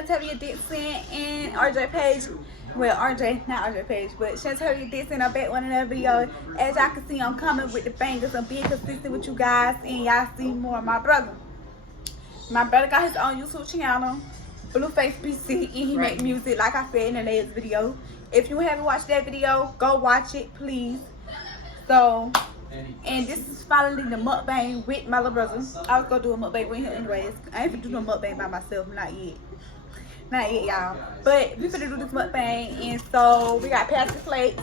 Shantavia Dixon and RJ Page. Well, RJ, not RJ Page, but Shantavia Dixon are back on another video. As y'all can see, I'm coming with the bangers. I'm being consistent with you guys, and y'all see more of my brother. My brother got his own YouTube channel, Blufxbc, and he make music, like I said in the latest video. If you haven't watched that video, go watch it, please. So, and this is finally the mukbang with my little brother. I was gonna do a mukbang with him anyways. I ain't gonna do no mukbang by myself, not yet. Not yet, y'all. But we finna do this mukbang, and so we got plastic plates.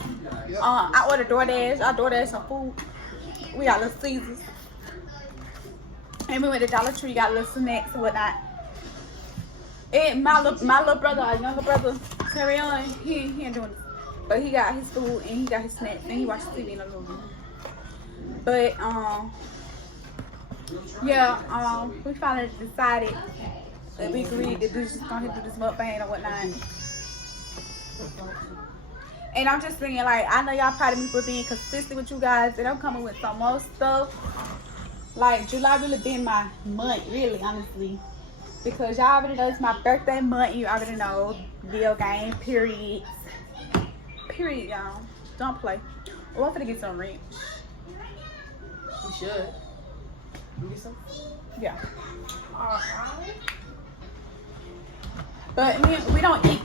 I ordered DoorDash. I DoorDash some food. We got little Caesars. And we went to Dollar Tree, got little snacks and whatnot. And my little brother, our younger brother, Terry on, he ain't doing this. But he got his food and he got his snacks and he watched TV in the room. But yeah, we finally decided that we agreed to do this mukbang or whatnot. And I'm just thinking, like, I know y'all proud of me for being consistent with you guys, and I'm coming with some more stuff. Like, July really been my month, really, honestly. Because y'all already know it's my birthday month. You already know. Video game, period. Period, y'all. Don't play. Oh, I'm finna get some ranch. You should. You get some? Yeah. But we don't eat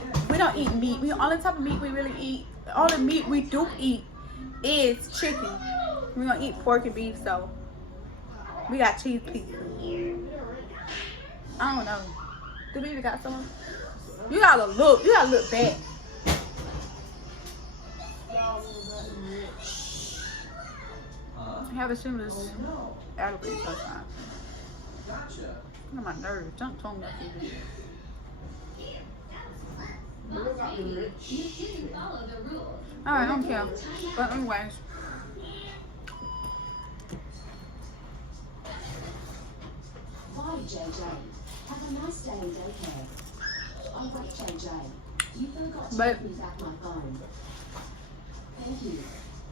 meat. The only type of meat we really eat, all the meat we do eat is chicken. We don't eat pork and beef, so we got cheese pizza. I don't know. Do we even got some? You gotta look back. I have a similar aggravated sometimes. I'm on my nerves. Don't tell me that. Alright, I don't care. But anyways. Bye, JJ. Have a nice day in daycare. Oh, wait, JJ. You forgot to give me back my phone. Thank you.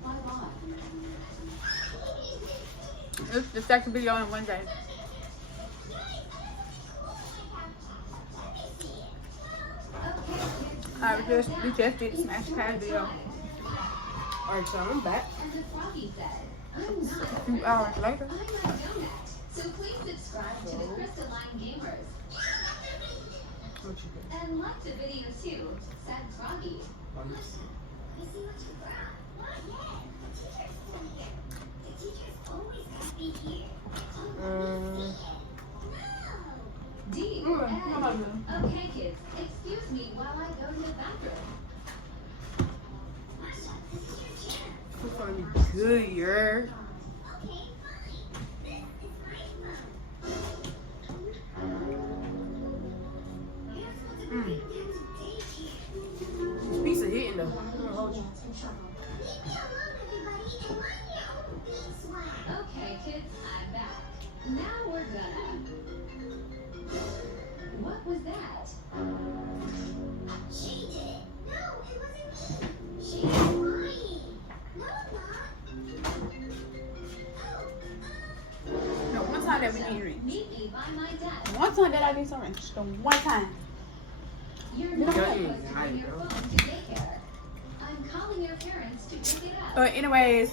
Bye-bye. It's the second video in one day. Alright, we just did the smash pad video. Alright, so I'm back. A few hours later. So please subscribe to the Crystalline Gamers. What you doing? And like the video too, said Froggy. Okay, kids, excuse me while I go to the bathroom. It's gonna be good, yeah. This pizza hitting though. Okay, kids, I'm back. Now we're gonna. What was that? She did. No, it wasn't me. She was lying. No, one time that we didn't reach. Meet me by my desk. One time that I did some reach. The one time. You're not supposed to bring your phone to daycare. I'm calling your parents to pick it up. But anyways,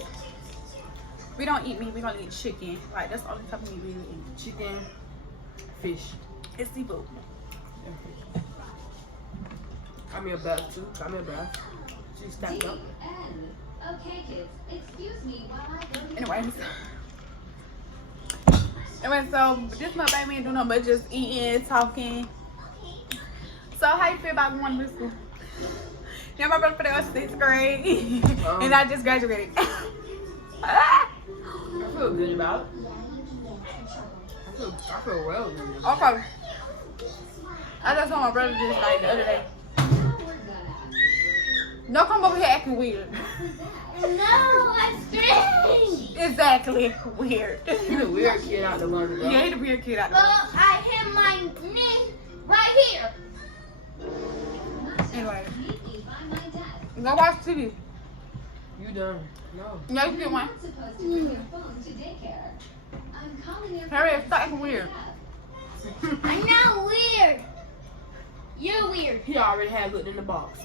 we don't eat meat. We don't eat chicken. Like, that's the only type of meat we really eat. Chicken, fish. It's seafood. Got me a bath too. Got me a bath. She stacked up. Okay, kids, excuse me while I go to Anyways. Anyway, so this my baby ain't doing nothing but just eating, talking. So how you feel about going to school? Yeah, my brother for the 6th grade. And I just graduated. I feel good about it. I feel well good about it. Okay. I just told my brother this like the other day. Don't come over here acting weird. No, I'm screaming. Exactly, weird. You're the weird kid out the bunch. Yeah, he the weird kid out the bunch. I hit my knee right here. Anyway, go watch TV. You done? No. No, you get one. Harry, stop acting weird. I'm not weird. You're weird. He already had looked in the box.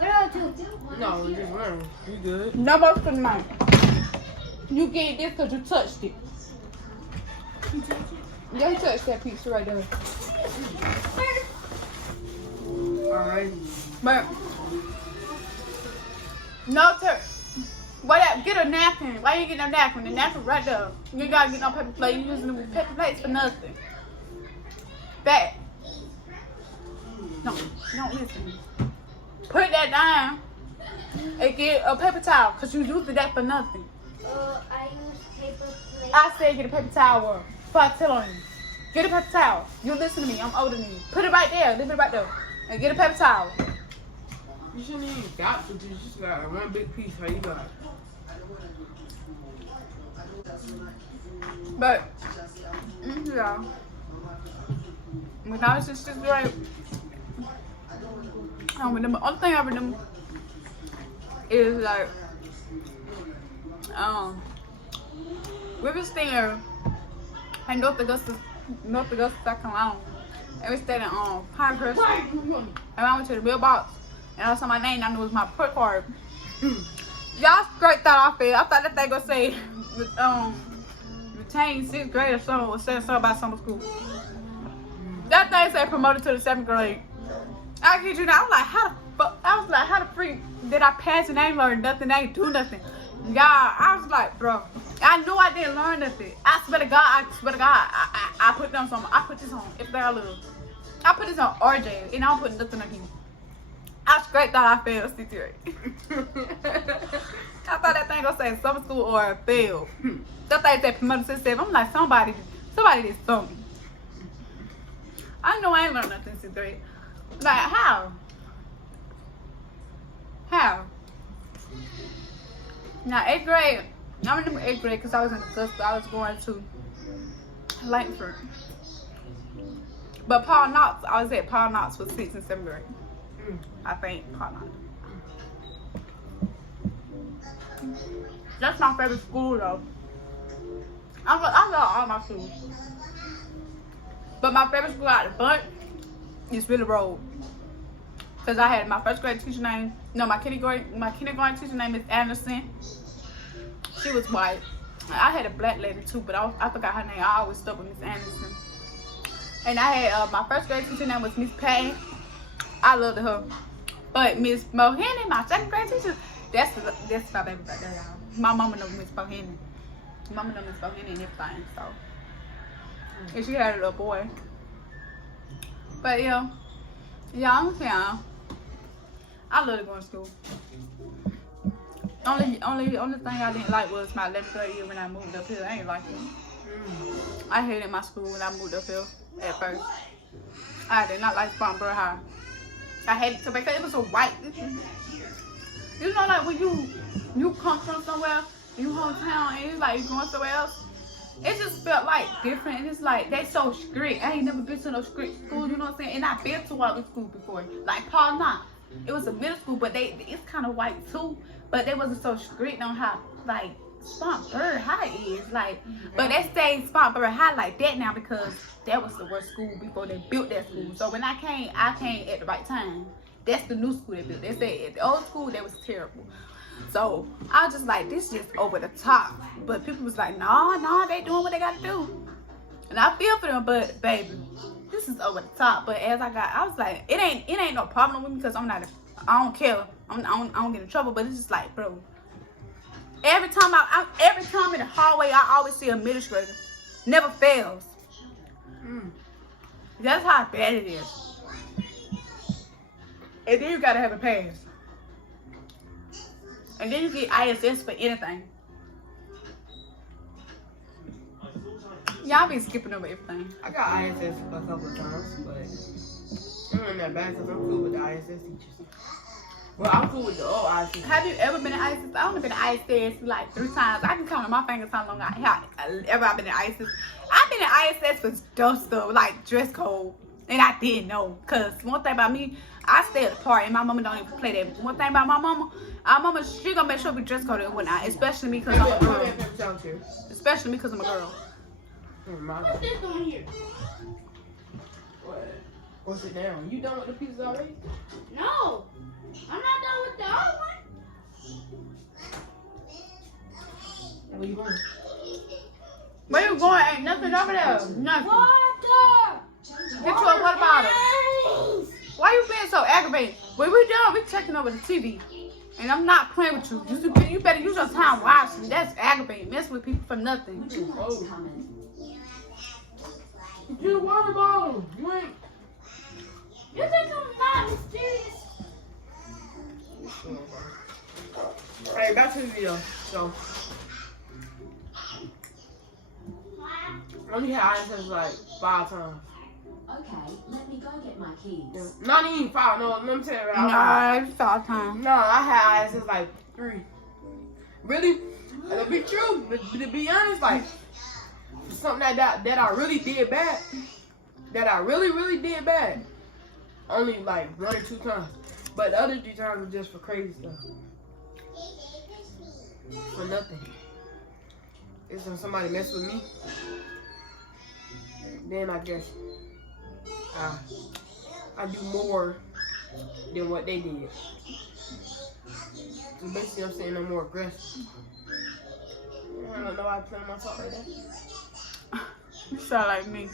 Girl, too. No, you just learn. You good? No more for mine. You get this because you touched it. Yeah, you touched that pizza right there. Alright. But no touch. Why that? Get a napkin. Why you get no napkin? The napkin right there. You ain't gotta get no paper plate. You using the paper plates for nothing. Back. No, don't listen. Put that down and get a paper towel, cause you using that for nothing. I use paper plate. I said get a paper towel. Before I tell on you. Get a paper towel. You listen to me. I'm older than you. Put it right there. Leave it right there. And get a paper towel. You shouldn't even got to. You just got one big piece. How you got it? But yeah. When I was in 6th grade, I remember. Only thing I remember is like we were staying in North Augusta, South Carolina, and we stayed in Pinehurst. And I went to the mailbox, and I saw my name. I knew it was my report card. Y'all straight thought I failed. I thought that thing gonna say retained 6th grade or something, was saying something about summer school. That thing said promoted to the 7th grade. I kid you not. I was like, how the freak did I pass and I ain't learn nothing? I ain't do nothing. Y'all, I was like, bro, I knew I didn't learn nothing. I swear to God, I put them on. I put this on. If they're little, I put this on RJ, and I don't put nothing on him. I straight thought I failed 6th grade. I thought that thing gonna say summer school or failed. That thing said promoted to 7th. I'm like, somebody did something. I know I ain't learned nothing in 6th grade. Like, how? Now, 8th grade, I remember 8th grade because I was in Augusta. I was going to Langford. But Paul Knox, I was at Paul Knox for 6th and 7th grade. I think Paul Knox. That's my favorite school though. I love all my schools. But my favorite school out of the bunch is Willow Road. Because I had my first grade teacher name, my kindergarten teacher name is Anderson. She was white. I had a black lady too, but I forgot her name. I always stuck with Miss Anderson. And I had my first grade teacher name was Miss Patty. I loved her. But Miss Mohini, my 2nd grade teacher, that's my baby right there, y'all. My mama knows Miss Mohini. Mama knows Miss Mohini and everything, so. And she had a little boy. But yeah, I'm saying, I love going to school. Only thing I didn't like was my 11th grade year when I moved up here. I ain't like it. I hated my school when I moved up here at first. I did not like Spartanburg High. I hated it because it was so white. You know, like when you come from somewhere, you hometown, and it's like you going somewhere else. It just felt like different, and it's like they so strict. I ain't never been to no strict school, you know what I'm saying? And I've been to one school before, like Paul Knox. It was a middle school, but it's kind of white too. But they wasn't so strict on how like Spartanburg High is like. But they stayed Spartanburg High like that now because that was the worst school before they built that school. So when I came at the right time. That's the new school they built. They said at the old school that was terrible. So I was just like, this is over the top. But people was like, nah, they doing what they gotta do. And I feel for them, but baby, this is over the top. But as I was like, it ain't no problem with me because I don't care. I don't get in trouble. But it's just like, bro, every time in the hallway, I always see a administrator. Never fails. That's how bad it is. And then you gotta have a pass. And then you get ISS for anything. Y'all be skipping over everything. I got ISS a couple of times, but I'm not bad because I'm cool with the ISS teachers. Well, I'm cool with the old ISS. Have you ever been in ISS? I've only been in ISS like 3 times. I can count on my fingers how long I've been in ISS. I've been in ISS for dumb stuff, like dress code. And I didn't know. Because one thing about me, I stay apart and my mama don't even play that. One thing about my mama, our mama, she gonna make sure we dress code and whatnot. Especially me because I'm a girl. Especially because I'm a girl. What's this doing here? Or sit down. You done with the pizza already? No, I'm not done with the other one. Where you going? Where you going? Ain't nothing over there. Nothing. Water. Get you a water bottle. Why you being so aggravated? When we done, we checking over the TV. And I'm not playing with you. You better use your time wisely. That's aggravating. Mess with people for nothing. Oh. Get a water bottle. You ain't. You think I'm not mysterious? Hey, back to the video. So, I only had ISS like 5 times. Okay, let me go get my keys. Yeah. Not even 5. No, let me tell you right. Nah, it's all time. No, I had ISS like 3. Really? To be true, but to be honest, like something that I really did bad, that I really did bad, only like 1 or 2 times. But the other 3 times were just for crazy stuff. For nothing. It's when somebody mess with me. Then I guess I do more than what they did. So basically I'm saying I'm more aggressive. I don't know why I play my talk right there. You sound like me.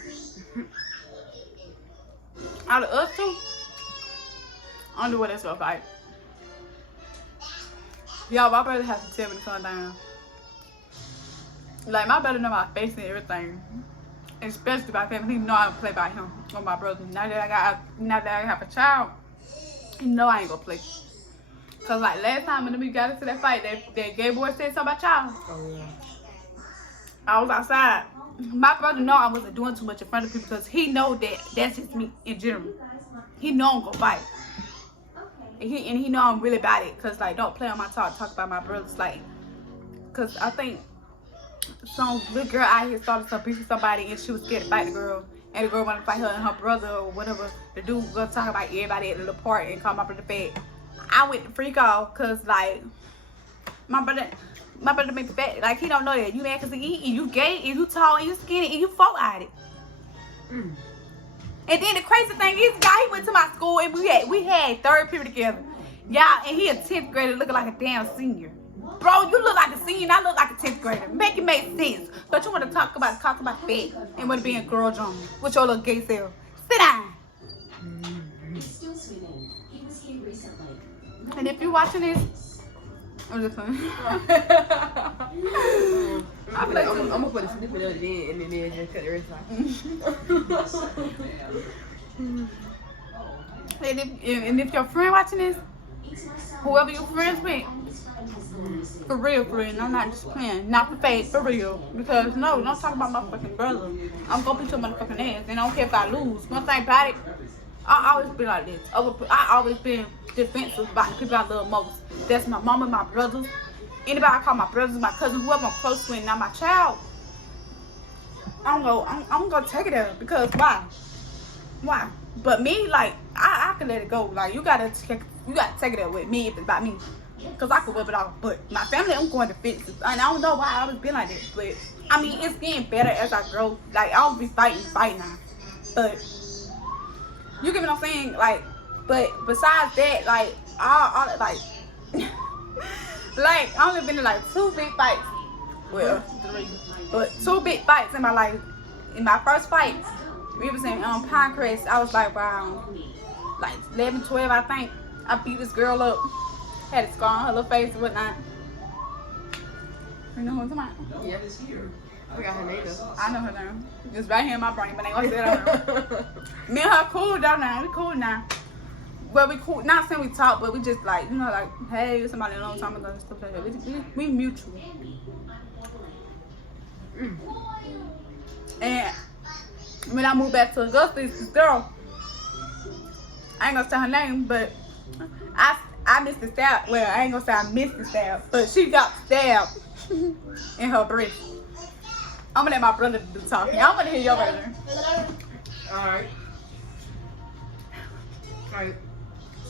Out of us two, I don't know what that's gonna fight. Y'all, my brother has to tell me to calm down. Like, my brother know my face and everything. Especially my family. He know I don't play by him or my brother. Now that I have a child, he know I ain't gonna play. Cause like last time when we got into that fight, that gay boy said something about y'all. Oh yeah. I was outside. My brother know I wasn't doing too much in front of people because he know that that's just me in general. He know I'm gonna fight. And he know I'm really about it. Cause like don't play on my talk about my brothers. Like, cause I think some little girl out here started some beef with somebody and she was scared to fight the girl. And the girl wanted to fight her and her brother or whatever. The dude was gonna talk about everybody at the little party and call my brother fat. I went to freak off cause like my brother make me fat. Like he don't know that. You mad cause he eat and you gay and you tall and you skinny and you folk at it. And then the crazy thing is, guy, he went to my school and we had 3rd period together. Yeah, and he a 10th grader looking like a damn senior. Bro, you look like a senior and I look like a 10th grader. Make it make sense. But you want to talk about fat and want to be in girl drama with your little gay self. Sit down. He's still swimming. He was here recently. And if you're watching this, I'm just saying. I'm gonna put a snip in it in and then just cut the rest off. And if your friend watching this, whoever you're friends with, for real, friend, I'm not just playing, not for fake, for real. Because no, don't talk about my fucking brother. I'm gonna beat your motherfucking ass, and I don't care if I lose. One thing about it, I always been like this. I always been defensive about the people I love most. That's my mama, my brothers. Anybody I call my brothers, my cousins, whoever I'm close to, and not my child. I'm gonna take it out because why? Why? But me, like I can let it go. Like you gotta take it out with me if it's about me. Cause I could whip it off. But my family, I'm going to fix it. And I don't know why I always been like this. But I mean, it's getting better as I grow. Like I don't be fighting now. But you get what I'm saying? Like, but besides that, like I like like I only been in like 2 big fights. Well, 3, but 2 big fights in my life. In my first fight, we was in Pinecrest. I was like around like 11, 12, I think. I beat this girl up. Had a scar on her little face and whatnot. You know who I'm talking about? Yeah. I forgot her name though. I know her name. It's right here in my brain, but I ain't gonna say it on her. Me and her cool down now. We cool now. Well, we cool. Not saying we talk, but we just like, you know, like, hey, somebody a long time ago and stuff like that. We mutual. And when I moved back to Augusta, this girl, I ain't gonna say her name, but I missed the stab. Well, I ain't gonna say I missed the stab, but she got stabbed in her breast. I'm gonna let my brother do the talking. I'm gonna hear your brother. Alright. Alright.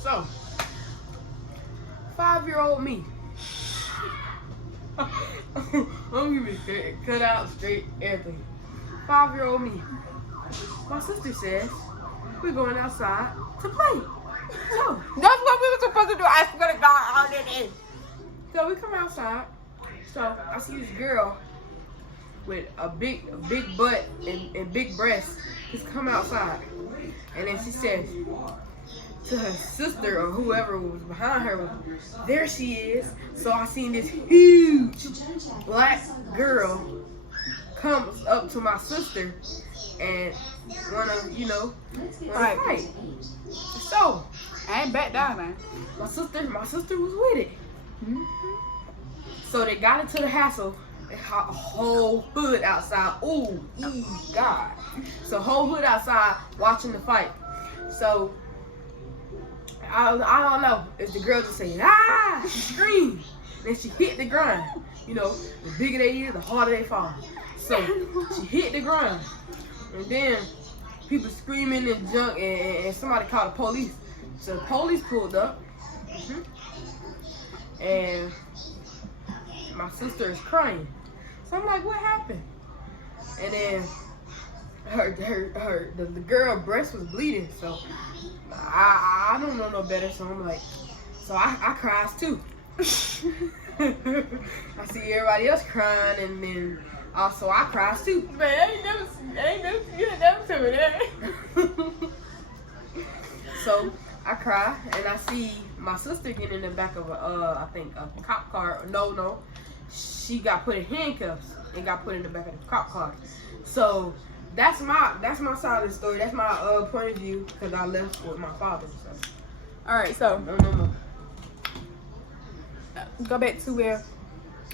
So, 5-year-old me. I'm gonna be cut out straight everything. 5-year-old me. My sister says we're going outside to play. So, That's what we were supposed to do. I swear to God, all that is. so we come outside. So I see this girl with a big butt and big breasts just come outside. And then she says to her sister or whoever was behind her, there she is. So I seen this huge black girl comes up to my sister and wanna fight. So I ain't back down, man. my sister was with it. So they got into the hassle. A whole hood outside. Ooh, God. So whole hood outside watching the fight. So I don't know if the girl just say she screamed, then she hit the ground. You know, the bigger they is, the harder they fall. So she hit the ground, and then people screaming and junk, and somebody called the police. So the police pulled up, and my sister is crying. So I'm like, what happened? And then the girl breast was bleeding. So I don't know no better. So I'm like, so I cries too. I see everybody else crying, and then also I cries too. Man, you ain't never told me that. So I cry, and I see my sister get in the back of I think a cop car. No. She got put in handcuffs and got put in the back of the cop car. So that's my side of the story. That's my point of view, because I left with my father. So. All right, so No. go back to where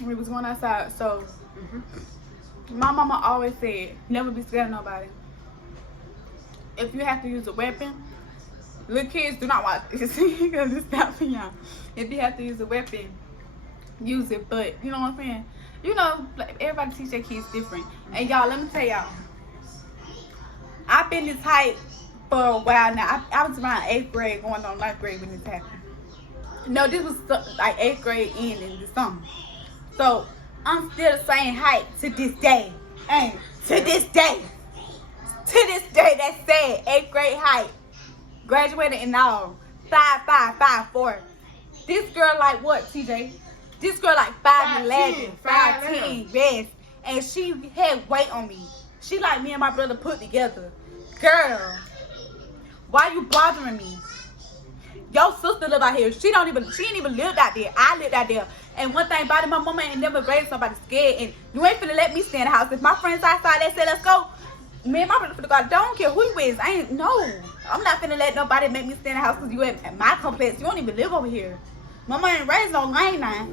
we was going outside. So my mama always said, never be scared of nobody. If you have to use a weapon, little kids do not watch this because it's not for y'all. If you have to use a weapon, use it. But you know what I'm saying? You know, like, everybody teach their kids different. And y'all, let me tell y'all, I've been this hype for a while now. I was around 8th grade going on 9th grade when this happened. No, this was like 8th grade ending this summer. So I'm still the same height to this day. And to this day, that's sad. 8th grade height. Graduated in all 5'5", 5'4". This girl like what, TJ? This girl like 5'11", 5'10", yes. And she had weight on me. She like me and my brother put together. Girl, why you bothering me? Your sister live out here. She ain't even lived out there. I lived out there. And one thing about it, my mama ain't never raised somebody scared. And you ain't finna let me stay in the house. If my friends outside, they say let's go, me and my brother finna go. Don't care who you is. I'm not finna let nobody make me stay in the house because you at my complex. You don't even live over here. Mama ain't raised no lane now.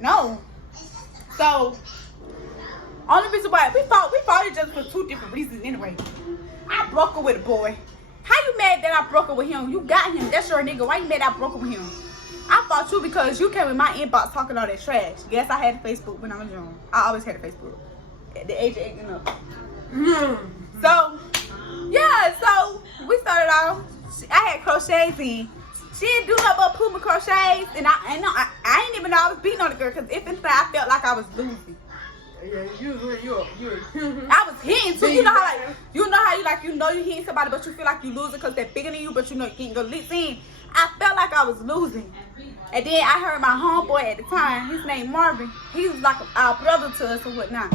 No. So only reason why we fought just for 2 different reasons anyway. I broke up with a boy. How you mad that I broke up with him? You got him. That's your nigga. Why you mad I broke up with him? I fought you because you came in my inbox talking all that trash. Yes, I had a Facebook when I was young. I always had a Facebook. At the age of 8 and up. So, yeah, so we started off. I had crochets in. She didn't do nothing but Puma crochets. And I ain't even know I was beating on the girl because if anything, I felt like I was losing. Yeah, you. I was hitting too. You know how you hitting somebody, but you feel like you losing because they're bigger than you, but you know you can't go licks in. I felt like I was losing. And then I heard my homeboy at the time, his name Marvin. He was like our brother to us or whatnot.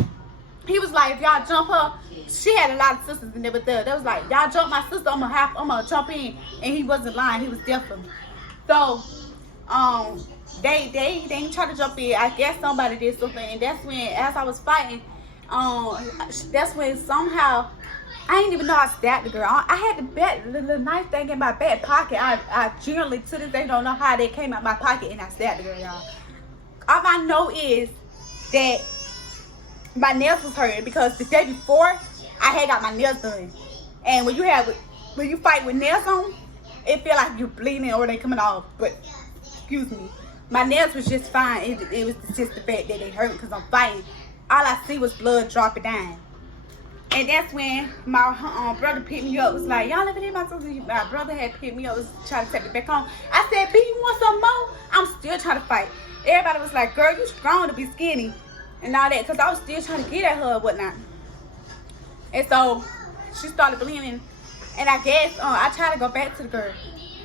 He was like, if y'all jump her, she had a lot of sisters in there, but they was like, y'all jump my sister, I'm gonna jump in. And he wasn't lying, he was definitely. So, they didn't try to jump in. I guess somebody did something, and that's when, as I was fighting, that's when somehow, I didn't even know I stabbed the girl. I had the nice thing in my back pocket. I generally, to this day, don't know how they came out my pocket and I stabbed the girl, y'all. All I know is that my nails was hurting because the day before, I had got my nails done. And when you fight with nails on, it feel like you're bleeding or they coming off. But, excuse me, my nails was just fine. It was just the fact that they hurt because I'm fighting. All I see was blood dropping down. And that's when my brother picked me up. Was like, y'all ever hear my sister? My brother had picked me up, was trying to take me back home. I said, B, you want some more? I'm still trying to fight. Everybody was like, girl, you strong to be skinny. And all that, because I was still trying to get at her or whatnot. And so, she started bleeding. And I guess I tried to go back to the girl,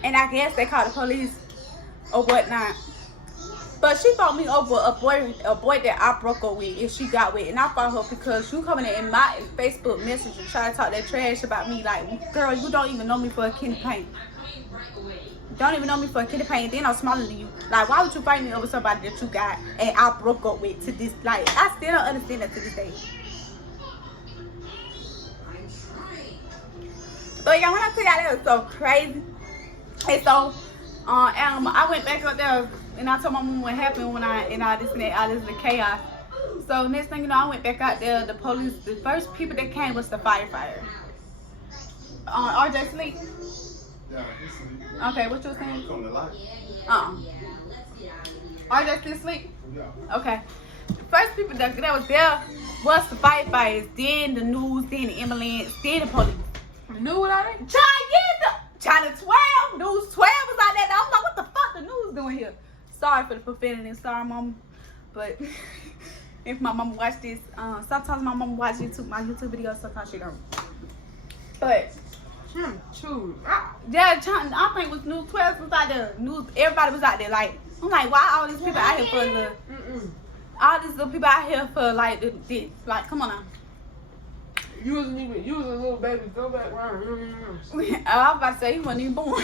and I guess they called the police or whatnot. But she fought me over a boy that I broke up with and she got with, and I fought her because you coming in my Facebook message and trying to talk that trash about me. Like, girl, you don't even know me for a candy paint. Don't even know me for a candy paint. Then I'm smaller than you. Like, why would you fight me over somebody that you got and I broke up with to this? Like, I still don't understand that to this day. But yeah, when I tell y'all that was so crazy. And so, I went back up there and I told my mom what happened when all this the chaos. So next thing you know, I went back out there. The police, the first people that came was the firefighter. RJ sleep? Yeah, he's sleep. Okay, what you were saying? Come to life. RJ still sleep? Yeah. Okay. The first people that was there was the firefighters, then the news, then the ambulance, then the police. Knew what I did? China 12, News 12 was out there. I was like, what the fuck the news doing here? Sorry for the profanity, sorry, mama. But if my mama watch this, sometimes my mama watch my YouTube videos, sometimes she don't. But True. yeah, I think it was News 12 was out there. News, everybody was out there. Like, I'm like, why all these people out here for the? All these little people out here for like this? Like, come on now. You was a little baby. Go back around. I was about to say he wasn't even born.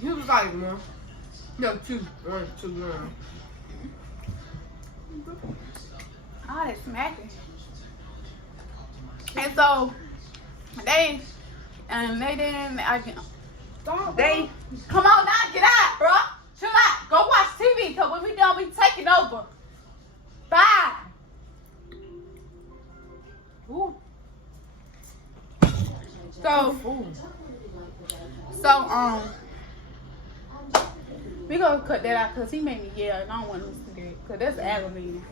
He was like, man. No, two. Oh, they smacking. And so they come on now, get out, bro. Chill out. Go watch TV, cause when we done, we taking over. Bye. Ooh. So we gonna cut that out cause he made me yell and I don't want to listen to that cause that's aggravating.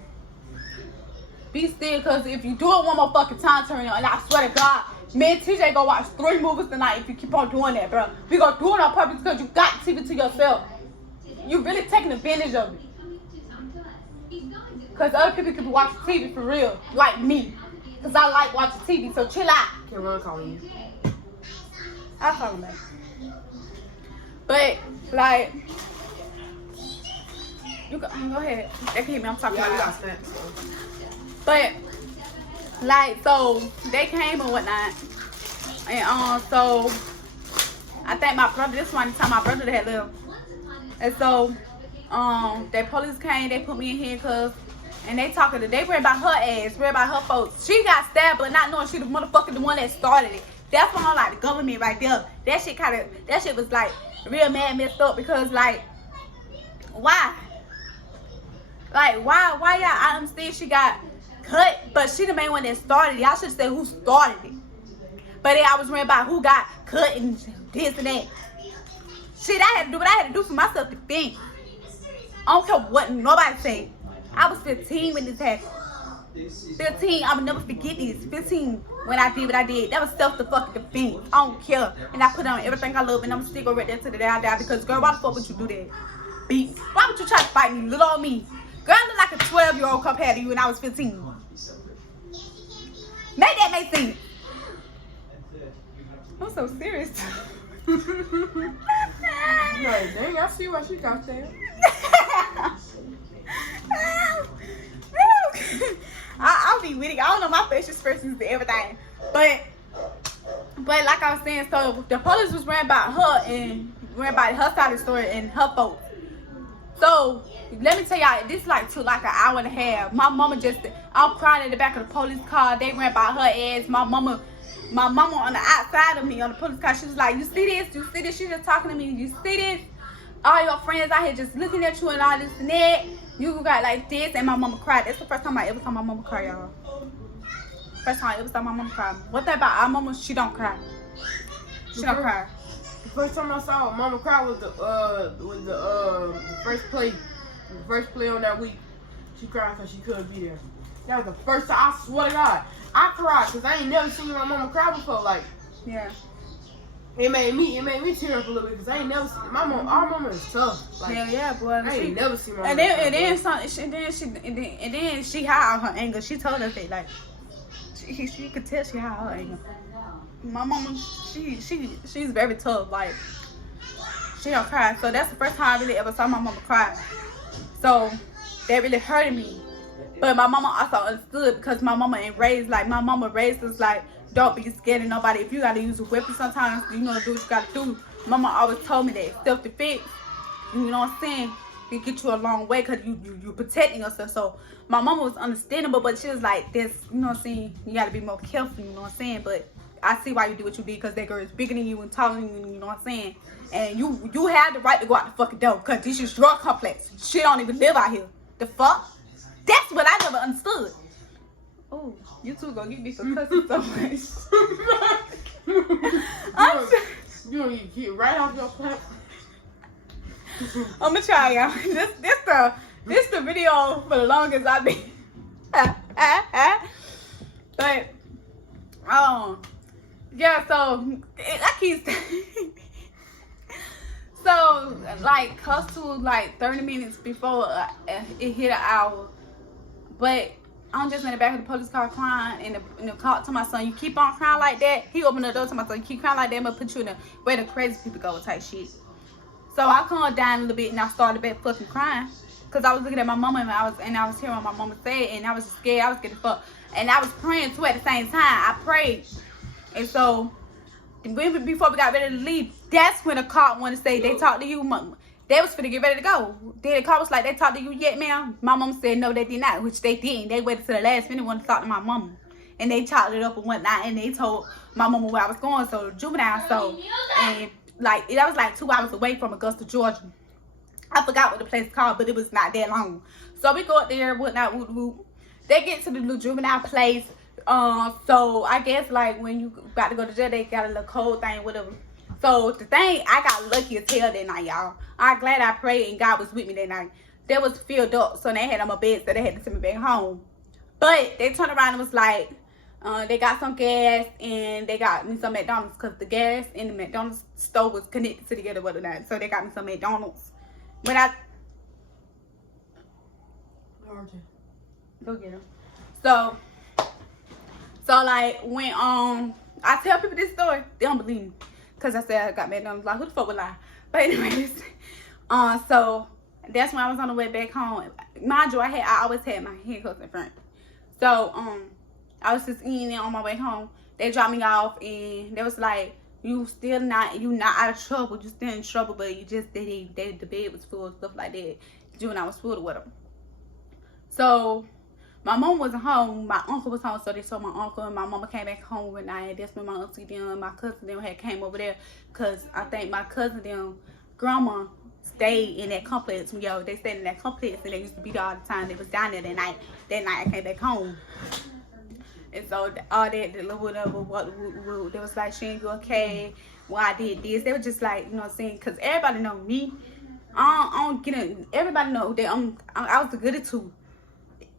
Be still, cause if you do it one more fucking time, turn on, and I swear to God, me and TJ go watch 3 movies tonight if you keep on doing that, bro. We gonna do it on purpose cause you got TV to yourself. You really taking advantage of it. Cause other people can be watching TV for real, like me. Cause I like watching TV, so chill out. Can't run calling you. I'll call him back. But like, you go ahead. They can hear me. I'm talking Yeah, you about. got snacks. But like, so they came and whatnot, and so I think my brother. This one time my brother had lived, and so the police came. They put me in handcuffs. And they worried about her ass, worried about her folks. She got stabbed, but not knowing she the motherfucker the one that started it. That's when I'm like, the government right there. That shit was like real messed up because like, why? Like, why y'all? I understand she got cut, but she the main one that started it. Y'all should have said who started it. But then I was worried about who got cut and this and that. Shit, I had to do what I had to do for myself to think. I don't care what nobody say. I was 15 when this happened. 15, I would never forget this. 15 when I did what I did. That was self-defense. I don't care. And I put on everything I love and I'm gonna still go right there to the day I die because girl, why the fuck would you do that? Beats. Why would you try to fight me? Little old me. Girl, I look like a 12-year-old compared to you when I was 15. Make that make sense. I'm so serious. Like, dang, I see why she got there. I'll be with it. I don't know my facial expressions and everything, but like I was saying, so the police was worried about her and worried about her side of the story and her folks. So let me tell y'all, this took like an hour and a half. My mama I'm crying in the back of the police car. They worried about her ass. My mama on the outside of me on the police car. She was like, you see this? You see this? She just talking to me. You see this? All your friends out here just looking at you and all this and that. You got like this, and my mama cried. That's the first time I ever saw my mama cry, y'all. First time I ever saw my mama cry. What that about our mama? She don't cry. She don't cry. The first time I saw mama cry was the first play. The first play on that week. She cried because she couldn't be there. That was the first time. I swear to God, I cried because I ain't never seen my mama cry before. Like, Yeah. It made me tear up a little bit because I ain't never seen our mama is tough. Like, Hell yeah, boy. I ain't never seen my mama. And then she hid all her anger. She told us that, like, she could tell she had her anger. My mama, she's very tough. Like, she don't cry. So that's the first time I really ever saw my mama cry. So that really hurted me. But my mama also understood because my mama ain't raised like, my mama raised us like, don't be scared of nobody. If you gotta use a weapon sometimes, you know, do what you gotta do. Mama always told me that self-defense, you know what I'm saying, can get you a long way because you protecting yourself. So my mama was understandable, but she was like, this, you know what I'm saying, you gotta be more careful, you know what I'm saying. But I see why you did what you did, because that girl is bigger than you and taller than you, you know what I'm saying. And you had the right to go out the fucking door, because this is drug complex. She don't even live out here. The fuck? That's what I never understood. Oh, you two gonna get me for cussing so much. You gonna get right off your platform. I'm gonna try, y'all. This the video for the longest I've been. But yeah. So I keep saying. So like close to like 30 minutes before it hit an hour, but I'm just in the back of the police car crying, and the cop to my son, you keep on crying like that. He opened the door to my son, you keep crying like that, I'm gonna put you in the where the crazy people go type shit. So I calmed down a little bit and I started back fucking crying, cause I was looking at my mama and I was hearing what my mama said, and I was just scared. I was getting fucked, and I was praying too at the same time. I prayed, and so before we got ready to leave, that's when the cop wanted to say they talked to you. They was finna get ready to go. Then the cop was like, they talked to you yet, ma'am? My mama said no, they did not, which they didn't. They waited till the last minute wanted to talk to my mama, and they chopped it up and whatnot, and they told my mama where I was going. So juvenile, so and like that was like 2 hours away from Augusta, Georgia. I forgot what the place is called, but it was not that long. So we go up there, whatnot, whoop whoop. They get to the little juvenile place. So I guess like when you got to go to jail, they got a little code thing, whatever. So the thing, I got lucky as hell that night, y'all. I'm glad I prayed and God was with me that night. They was filled up, so they had on my bed, so they had to send me back home. But they turned around and was like, they got some gas and they got me some McDonald's, because the gas and the McDonald's stove was connected to together with that. So they got me some McDonald's. But I go get them. So like when I tell people this story, they don't believe me, cause I said I got McDonald's. Like, who the fuck would lie? But anyways, so that's when I was on the way back home. Mind you, I always had my handcuffs in front. So I was just eating it on my way home. They dropped me off and they was like, you not out of trouble. You still in trouble, but you just the bed was full of stuff like that. Juvenile was full with them. So my mom wasn't home. My uncle was home, so they told my uncle, and my mama came back home one night. That's when my auntie them, my cousin them had came over there, cause I think my cousin them grandma stayed in that complex. Yo, they stayed in that complex and they used to be there all the time. They was down there that night. That night I came back home. And so all that, whatever, they was like, she ain't okay. Why I did this? They were just like, you know what I'm saying? Cause everybody know me. I don't get it. Everybody know that I was the goody two.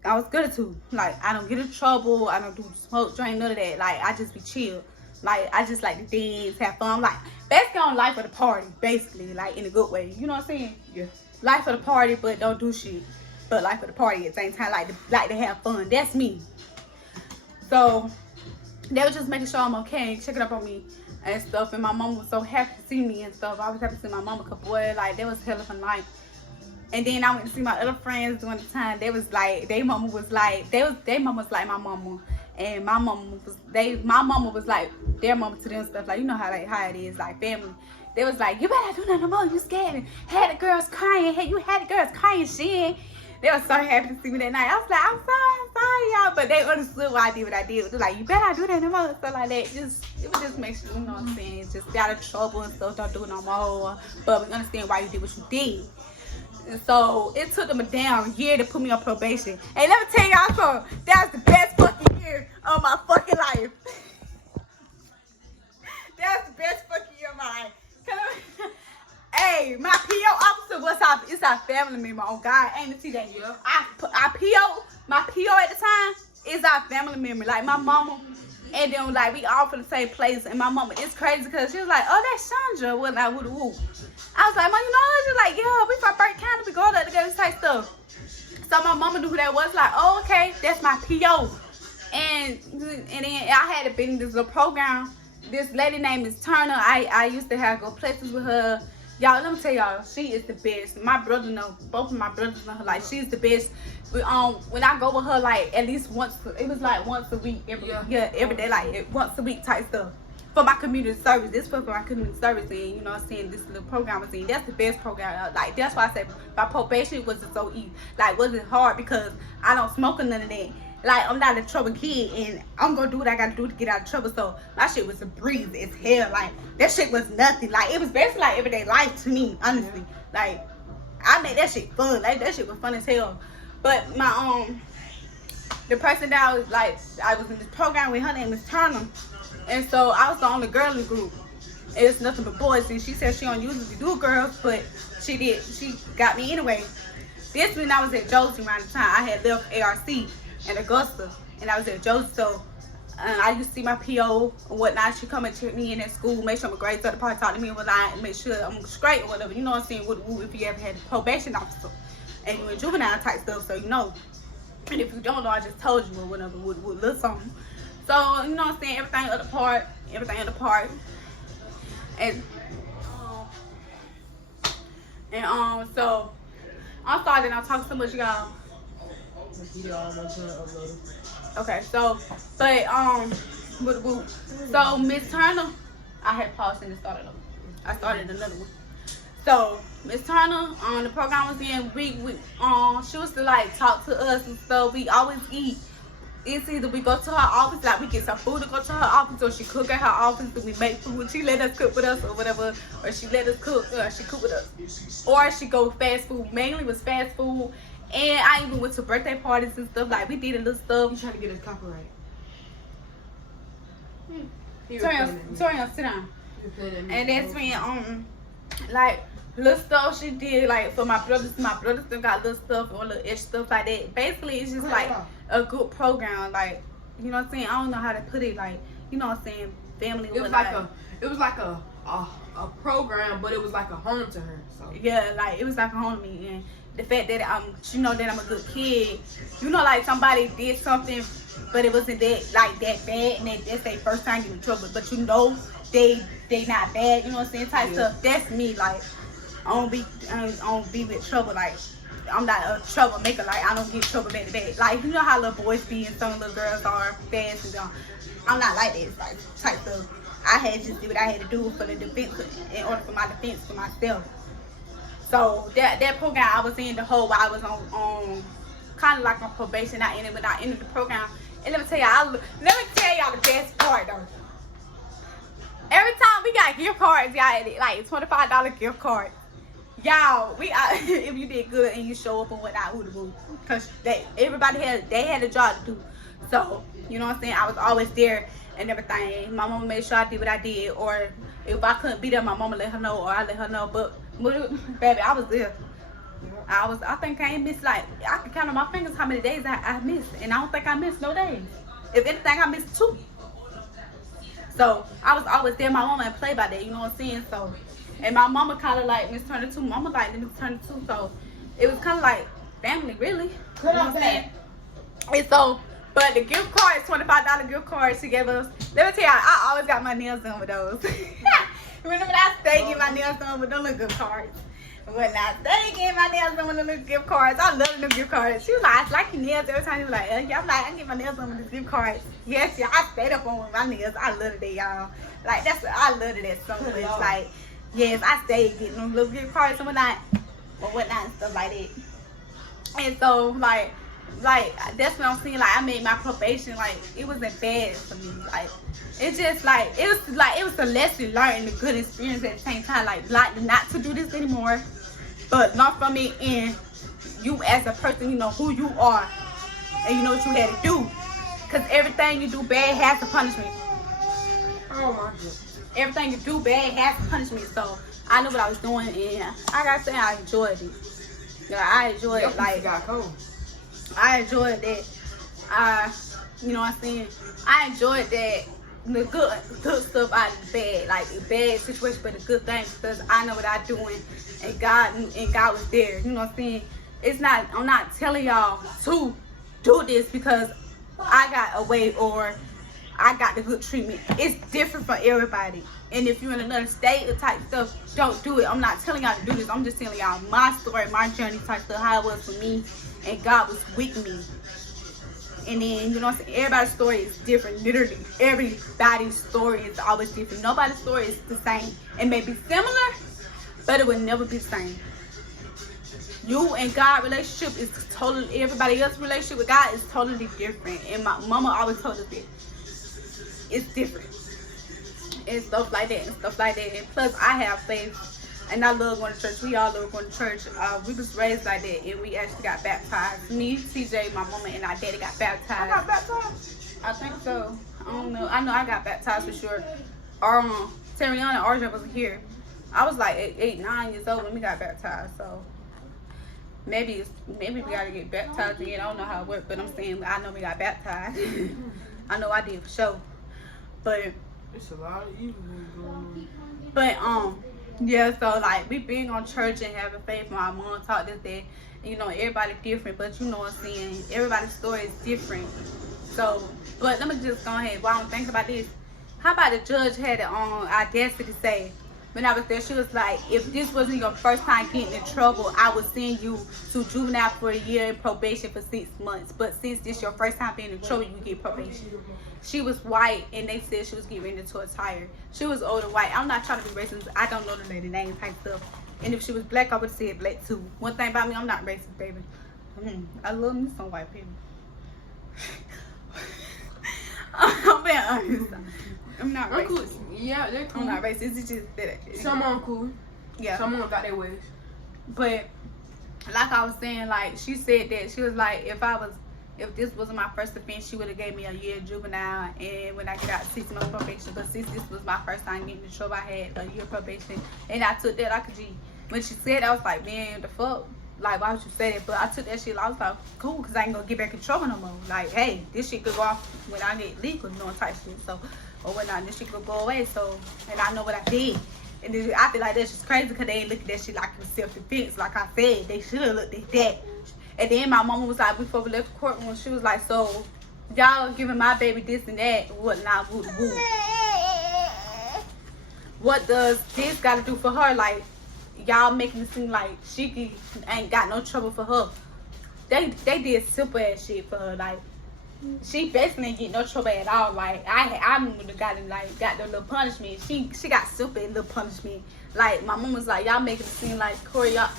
I was good too. Like, I don't get in trouble. I don't do smoke, drink, none of that. Like, I just be chill. Like, I just like to dance, have fun. Like, basically on life of the party, basically. Like, in a good way. You know what I'm saying? Yeah. Life of the party, but don't do shit. But life of the party at the same time. Like to have fun. That's me. So, they were just making sure I'm okay, checking up on me and stuff. And my mom was so happy to see me and stuff. I was happy to see my mama, cause boy, like, that was hell of a night. And then I went to see my other friends during the time. They was like, their mama was like my mama, and my mama was like their mama to them, stuff like, you know how it is, like family. They was like, you better do nothing no more. You scared and had the girls crying. Hey, you had the girls crying shit. They was so happy to see me that night. I was like, I'm sorry, y'all. But they understood why I did what I did. They're like, you better not do that no more. Stuff like that. It would just make sure, you know what I'm saying, just stay out of trouble and stuff. Don't do it no more. But we understand why you did what you did. And so it took them a damn year to put me on probation. And let me tell y'all something. That was the best fucking year of my fucking life. That was the best fucking year of my life. Hey, my PO officer it's our family member. Oh God, I ain't see that. Yeah. My PO at the time is our family member. Like my mama, and then like we all from the same place. And my mama, it's crazy because she was like, oh, that's Chandra. Well, I would whoop. I was like, Mom, you know her? She's like, yeah, we from Burke County. We go there together type stuff. So my mama knew who that was. Like, oh, okay, that's my PO. And then I had to be in this little program. This lady named Miss Turner. I used to have go places with her. Y'all, let me tell y'all, she is the best. My brother know, both of my brothers know her. Like, she's the best. But, when I go with her, like, at least once, it was like once a week, every day, like once a week type stuff. For my community service, this was for my community service, and you know what I'm saying, this little program was in. That's the best program. Like, that's why I said my probation wasn't so easy. Like, wasn't hard because I don't smoke or none of that. Like, I'm not a trouble kid, and I'm gonna do what I gotta do to get out of trouble. So my shit was a breeze as hell. Like, that shit was nothing. Like, it was basically like everyday life to me, honestly. Like, I made that shit fun. Like, that shit was fun as hell. But my the person that I was in this program with, her name is Turner, and so I was the only girl in the group. It's nothing but boys, and she said she don't usually do girls, but she did. She got me anyway. This when I was at Josie around the time I had left ARC in Augusta, and I was at Josie. So I used to see my PO and whatnot. She come and check me in at school, make sure my grades up the part, talk to me and whatnot, and make sure I'm straight or whatever. You know what I'm saying? If you ever had a probation officer and you in juvenile type stuff, so you know. And if you don't know, I just told you or whatever with little something. So you know what I'm saying? Everything other part. And so I'm sorry that I'm talking so much, y'all. Okay, so so Miss Turner, I had paused and started over. I started another one. So Miss Turner, the program was in, she was to like talk to us and stuff. We always eat. It's either we go to her office, like we get some food to go to her office, or she cook at her office and we make food. She let us cook with us or whatever, or she let us cook, she cook with us. Or she go fast food, mainly was fast food. And I even went to birthday parties and stuff, like we did a little stuff. You trying to get us copyright. Sorry, sit down. And that's when, like, little stuff she did, like, for my brothers still got little stuff or little extra stuff like that. Basically, it's just like a good program, like, you know what I'm saying? I don't know how to put it, like, you know what I'm saying, family. It was like a program, but it was like a home to her. So yeah, like, it was like a home to me. And the fact that she know that I'm a good kid, you know, like somebody did something, but it wasn't that bad, and that's their first time getting in trouble. But you know, they not bad, you know what I'm saying, type stuff. That's me. Like, I don't be with trouble. Like, I'm not a troublemaker. Like, I don't get trouble back to back. Like, you know how little boys be and some little girls are fast and dumb. I'm not like that, like, type stuff. I had to just do what I had to do for the defense, in order for my defense for myself. So that program I was in the whole while I was on kind of like on probation. I ended the program. And let me tell y'all the best part though. Every time we got gift cards, y'all, like $25 gift cards. Y'all, if you did good and you show up and whatnot, because everybody had a job to do. So, you know what I'm saying? I was always there and everything. My mama made sure I did what I did, or if I couldn't be there, my mama let her know, or I let her know. But baby, I was there. I think I ain't missed, like, I can count on my fingers how many days I missed, and I don't think I missed no days. If anything, I missed 2. So I was always there. My mama and play by that, you know what I'm saying? So, and my mama kind of like Miss Turner too. Mama like Miss Turner too. So it was kind of like family, really. You know what I'm saying? And so, but the gift card, $25 gift card she gave us. Let me tell y'all, I always got my nails done with those. Remember when I stayed getting my nails done with those little gift cards? When I stayed getting my nails done with the little gift cards, I love the gift cards. She was like, I like your nails. Every time she was like, yeah, I'm like, I get my nails done with the gift cards. Yes, y'all, I stayed up on with my nails. I love it, y'all. Like, I love it so much. Like, yes, I stayed getting them little gift cards and whatnot, and stuff like that. And so, like that's what I'm saying. Like, I made my probation. Like, it wasn't bad for me. Like, it's just like it was a lesson learned and a good experience at the same time. Like not to do this anymore, but learn from it, and you as a person, you know who you are, and you know what you had to do. Cause everything you do bad has a punishment. oh my goodness. Everything you do bad has a punishment. So I knew what I was doing, and I gotta say I enjoyed it. Yeah, I enjoyed it. Like, got cold. I enjoyed that. You know what I'm saying? I enjoyed that. The good stuff out of the bad, like the bad situation, but the good things, because I know what I'm doing, and God was there. You know what I'm saying? I'm not telling y'all to do this because I got away or I got the good treatment. It's different for everybody. And if you're in another state or type stuff, don't do it. I'm not telling y'all to do this. I'm just telling y'all my story, my journey type stuff, how it was for me. And God was with me. And then, you know what I'm saying? Everybody's story is different. Literally, everybody's story is always different. Nobody's story is the same. It may be similar, but it will never be the same. You and God relationship is totally, everybody else's relationship with God is totally different. And my mama always told us that. It's different. And stuff like that and stuff like that. And plus, I have faith. And I love going to church. We all love going to church. We was raised like that, and we actually got baptized. Me, TJ, my mama, and our daddy got baptized. I got baptized. I think so. I don't know. I know I got baptized for sure. Terriana and RJ wasn't here. I was like 8, 9 years old when we got baptized. So maybe we gotta get baptized again. I don't know how it works, but I'm saying I know we got baptized. I know I did for sure. But it's a lot of evil going on. But yeah, so like we being on church and having faith. My mom taught us that, you know, everybody different, but you know what I'm saying, everybody's story is different. So, but let me just go ahead while I'm thinking about this. How about the judge had it on audacity to say, when I was there, she was like, if this wasn't your first time getting in trouble, I would send you to juvenile for a year and probation for 6 months. But since this your first time being in trouble, you get probation. She was white, and they said she was getting into a tire. She was older white. I'm not trying to be racist. I don't know the lady name type stuff. And if she was black, I would have said black too. One thing about me, I'm not racist, baby. I love me some white people. I'm being honest. I'm not racist. Cool. Yeah, they're cool. I'm not racist. It's just that. Some of them cool. Yeah. Some of them got their ways. But like I was saying, like she said that she was like, if this wasn't my first offense, she would have gave me a year juvenile, and when I get out 6 months probation. But since this was my first time getting in trouble, I had a year probation, and I took that like a G. When she said that, I was like, man, the fuck, like why would you say that? But I took that shit. I was like, cool, cause I ain't gonna get back in trouble no more. Like, hey, this shit could go off when I get legal, you know, type shit. So, or when this shit could go away. So, and I know what I did. And then I feel like that's just crazy because they ain't look at that shit like it was self-defense. Like I said, they should have looked at that. And then my mama was like, before we left the courtroom, she was like, so y'all giving my baby this and that, whatnot, woo woo. What does this got to do for her? Like, y'all making it seem like she ain't got no trouble for her. They did super ass shit for her. Like, she basically didn't get no trouble at all. Like, I would have got the little punishment. She got super little punishment. Like, my mom was like, y'all making it seem like Corey, y'all,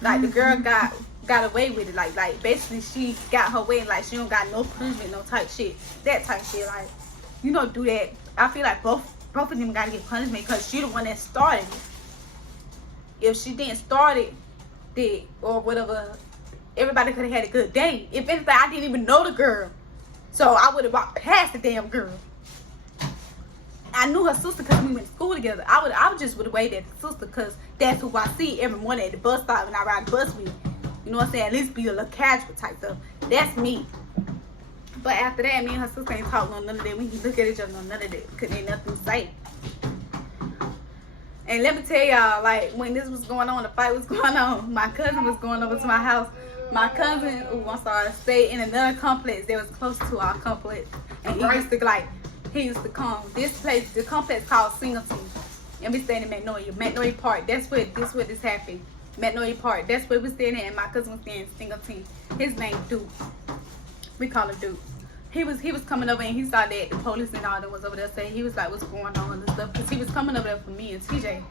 like the girl got away with it. Like basically she got her way. Like, she don't got no punishment, no type shit. That type shit. Like, you don't do that. I feel like both of them gotta get punishment because she the one that started it. If she didn't start it, or whatever, everybody could have had a good day. If anything, I didn't even know the girl, so I would have walked past the damn girl. I knew her sister because we went to school together. I would just would have waited at the sister because that's who I see every morning at the bus stop when I ride the bus with. You know what I'm saying? At least be a little casual type stuff. That's me. But after that, me and her sister ain't talking on none of that. We can look at each other on none of that because ain't nothing to say. And let me tell y'all, like, when this was going on, the fight was going on, my cousin was going over to my house. My cousin, stayed in another complex that was close to our complex. And he used to come. This place, the complex called Singleton. And we stayed in Magnolia Park. That's where this happened. Magnolia Park. That's where we staying at. And my cousin was staying in Singleton. His name Duke. We call him Duke. He was coming over and he saw that the police and all that was over there. So he was like, what's going on and stuff. Because he was coming over there for me and TJ.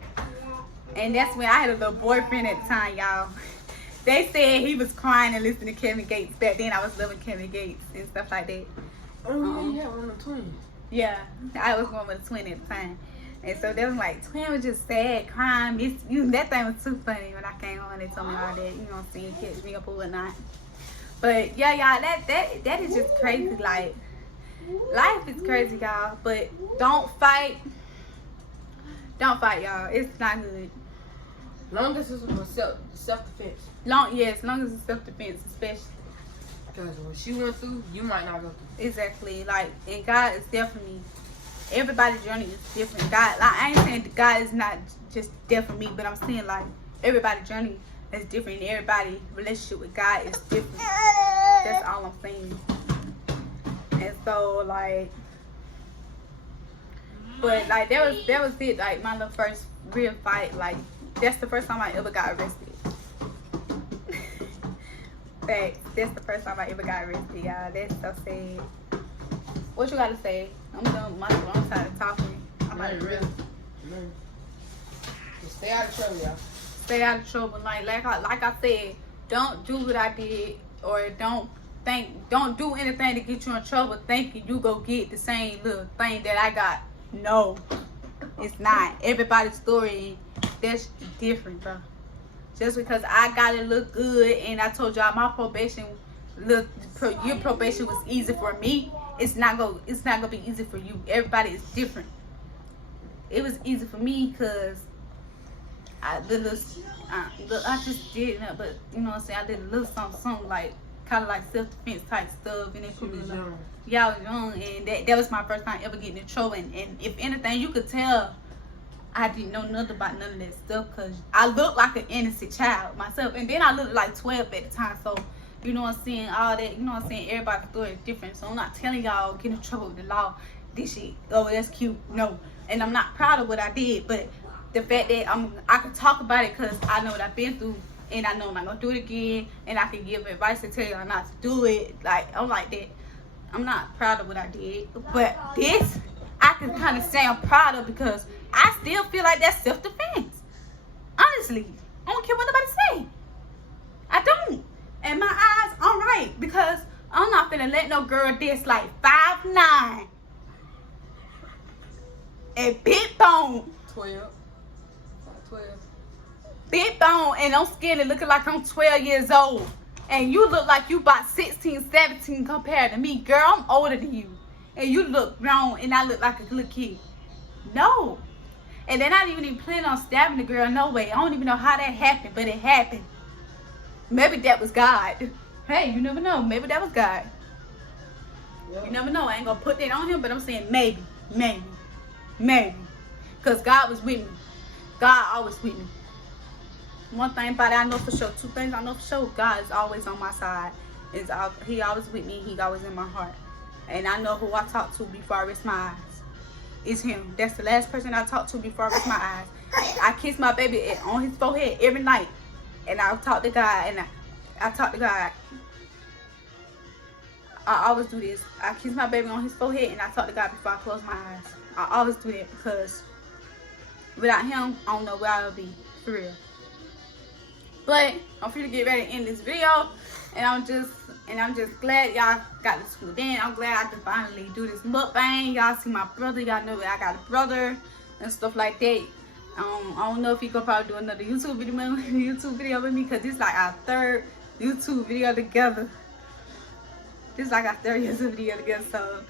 And that's when I had a little boyfriend at the time, y'all. They said he was crying and listening to Kevin Gates. Back then I was loving Kevin Gates and stuff like that. Oh, yeah, one of the twins. Yeah, I was going with a twin at the time. And so they was like, twin was just sad, crying. That thing was too funny when I came on. They told me all that, you know what I'm saying, catch me up or whatnot. But yeah, y'all, that is just crazy. Like, life is crazy, y'all. But don't fight. Don't fight, y'all. It's not good. Long as it's self-defense. As long as it's self-defense, especially. Because what she went through, you might not go through. Exactly. Like, and God is definitely, everybody's journey is different. God, like, I ain't saying God is not just there for me, but I'm saying, like, everybody's journey is different. And everybody's relationship with God is different. That's all I'm saying. And so like, but like that was it. Like my little first real fight. Like that's the first time I ever got arrested. That's the first time I ever got arrested, y'all. That's so sad. What you gotta say? I'm done with my I'm tired of talking. I'm Right, really. Just stay out of trouble, y'all. Stay out of trouble. Like I said, don't do what I did, or don't do anything to get you in trouble thinking you go get the same little thing that I got. No, it's not. Everybody's story, that's different, bro. Just because I got it look good and I told y'all my probation your probation was easy for me, it's not gonna be easy for you. Everybody is different. It was easy for me because I just did it, but you know what I'm saying, I did a little something like kind of like self-defense type stuff, and then y'all was young, and that was my first time ever getting in trouble. And if anything, you could tell I didn't know nothing about none of that stuff, because I looked like an innocent child myself, and then I looked like 12 at the time. So you know what I'm saying, all that, you know what I'm saying, everybody's story is different. So I'm not telling y'all get in trouble with the law, this shit, oh that's cute, no. And I'm not proud of what I did, but the fact that I can talk about it because I know what I've been through, and I know I'm not gonna do it again, and I can give advice and tell y'all not to do it. Like, I'm like that. I'm not proud of what I did, but this I can kind of say I'm proud of, because I still feel like that's self-defense. Honestly, I don't care what nobody say. I don't. And my eyes, I'm right, because I'm not finna let no girl that's like 5'9" and big bone. 12. Big bone, and I'm skinny, looking like I'm 12 years old, and you look like you about 16, 17 compared to me. Girl, I'm older than you, and you look grown, and I look like a little kid. No. And then I didn't even plan on stabbing the girl. No way. I don't even know how that happened, but it happened. Maybe that was God. Hey, you never know. Maybe that was God. Yep. You never know. I ain't gonna put that on him, but I'm saying maybe. Because God was with me. God always with me. One thing about it, I know for sure. Two things I know for sure. God is always on my side. He always with me. He always in my heart. And I know who I talk to before I rest my eyes. It's him. That's the last person I talk to before I rest my eyes. I kiss my baby on his forehead every night. And I'll talk to God. And I talk to God. I always do this. I kiss my baby on his forehead and I talk to God before I close my eyes. I always do that, because without him, I don't know where I would be. For real. But I'm free to get ready to end this video, and I'm just glad y'all got to school in. I'm glad I can finally do this mukbang. Y'all see my brother, y'all know that I got a brother and stuff like that. I don't know if he could probably do another YouTube video with me, because this is like our third YouTube video together. This is like our third YouTube video together, so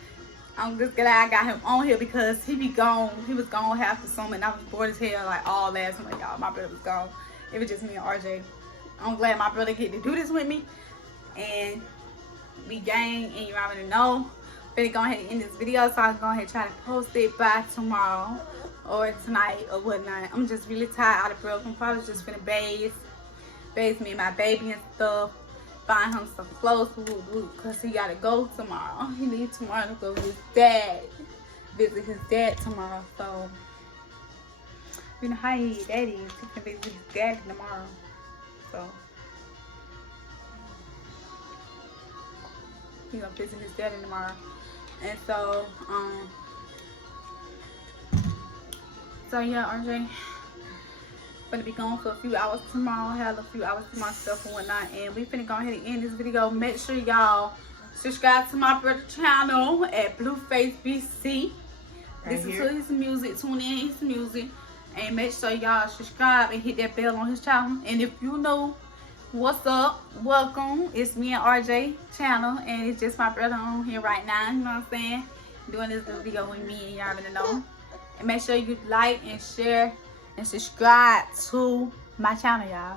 I'm just glad I got him on here, because he be gone. He was gone half the summer, and I was bored as hell like all last summer, y'all. My brother was gone. It was just me and RJ. I'm glad my brother get to do this with me, and we gang, and you already know. Better go ahead and end this video, so I can go ahead and try to post it by tomorrow or tonight or whatnot. I'm just really tired, out of breath. I'm probably just finna bathe me and my baby and stuff. Find him some clothes, because he gotta go tomorrow. He leaves tomorrow to go with his dad, visit his dad tomorrow. So you know how that is. He can visit his dad tomorrow. So he's gonna visit his daddy tomorrow. And so yeah, RJ gonna be gone for a few hours tomorrow. I have a few hours to myself and whatnot, and we finna go ahead and end this video. Make sure y'all subscribe to my brother's channel at Blufxbc. Listen to his music, tune in his music, and make sure y'all subscribe and hit that bell on his channel. And if you know what's up, welcome. It's me and RJ channel, and it's just my brother on here right now. You know what I'm saying? Doing this little video with me, and y'all already know. And make sure you like and share and subscribe to my channel, y'all.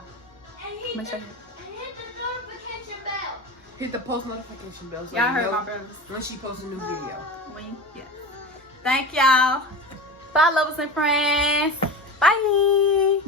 Make sure you hit the notification bell. Hit the post notification bell. So y'all you heard know my brothers. when she posts a new video. Yeah. Thank y'all. Bye, lovers and friends. Bye.